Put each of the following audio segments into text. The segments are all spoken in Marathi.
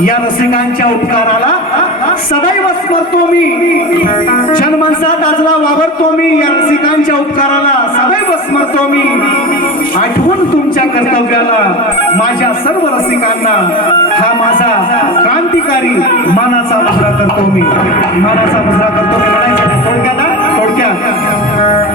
या रसिकांच्या उपकाराला सदैव स्मरतो मी. जन्मांसात आजला वावरतो मी. या रसिकांच्या उपकाराला सदैव स्मरतो मी. आठवून तुमच्या कर्तव्याला माझ्या सर्व रसिकांना हा माझा क्रांतिकारी मानाचा मुजरा करतो मी. मानाचा मुजरा करतो मी. म्हणायचं थोडक्यात थोडक्यात.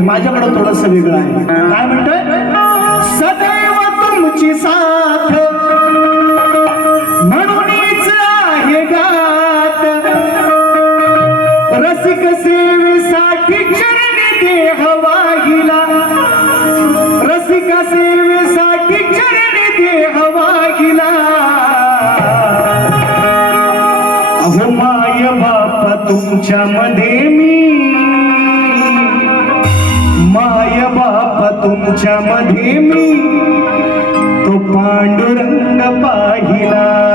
येईल माझ्याकडे थोडस वेगळं आहे. काय म्हणतोय? सदैव तुमची साथ. म्हणूनच आहे गात रसिक सेवेसाठी चरणी देह वाहिला रसिक सेवेसाठी चरणी देह वाहिला अहो माय बाप तुमच्या मध्ये मी तुमच्या मध्ये मी तो पांडुरंग पाहिला.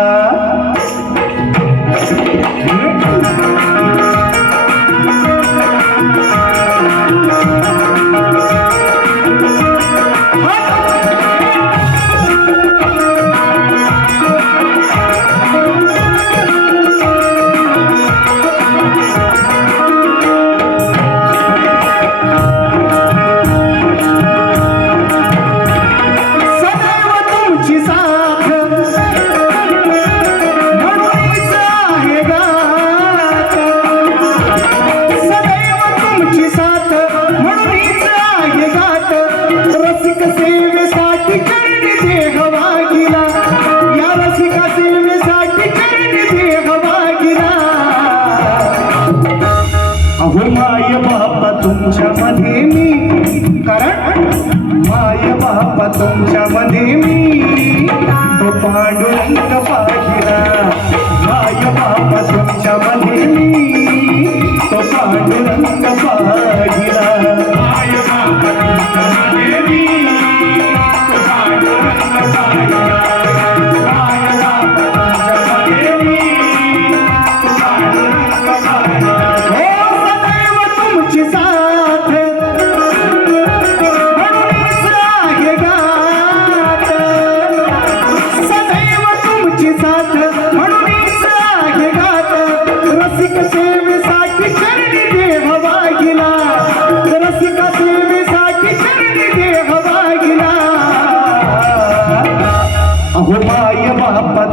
तुमच्यामध्ये मी कारण माय बापा तुमच्यामध्ये मी. तो पांडुरंग पाहिला माय बापा तुमच्यामध्ये मी. तो पांडुरंग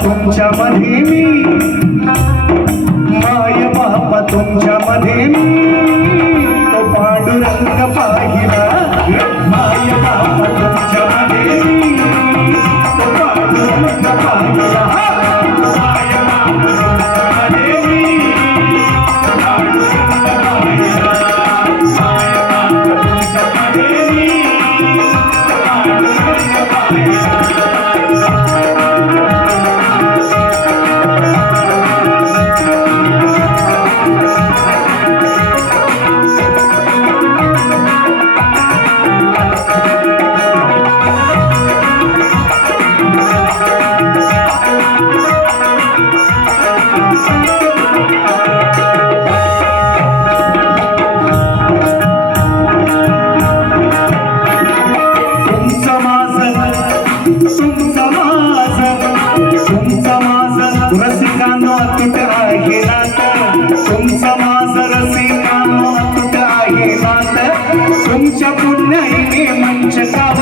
तुमच्या मध्ये मी. माय बापा तुमच्या मध्ये मी. तुमचा माझ तुमचा माझ रसिकांनो अतुट आहे नात तुमचा माझ रसिकांनो अतुट आहे नात तुमच्या पुण्याने मंच सावा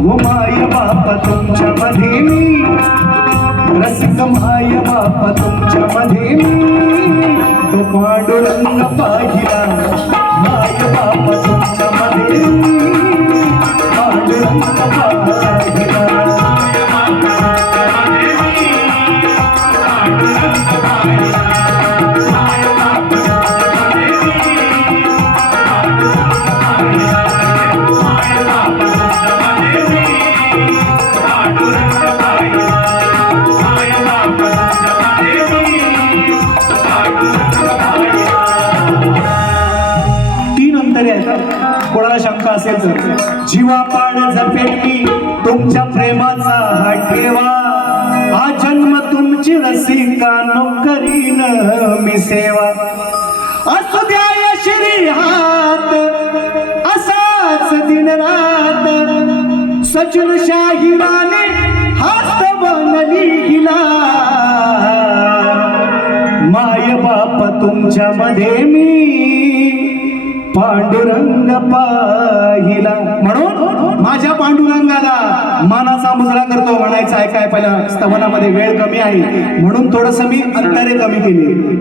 अहो माय बाप तुमच्या मध्ये मी. रसिक माय बाप तुमच्या मध्ये मी. तो पांडुरंग पाहिला. माय बाप तुमच्या मध्ये तीन आहेत कोणाला शंका असेल तर. जीवा पाड झपेट मी तुमच्या प्रेमाचा हा ठेवा हा जन्म तुमची रसिका नोकरीन मी सेवा. असू द्या या श्री हात. असाच दिन रात. सचिन शाहिराने हात बनली हिला. माय बाप तुमच्या मध्ये मी पांडुरंग पाहिला म्हणून माझ्या पांडुरंगाला मानाचा मुजरा करतो म्हणायचं आहे काय स्तवनामध्ये वेळ कमी आहे म्हणून थोडस मी अंतरे कमी केली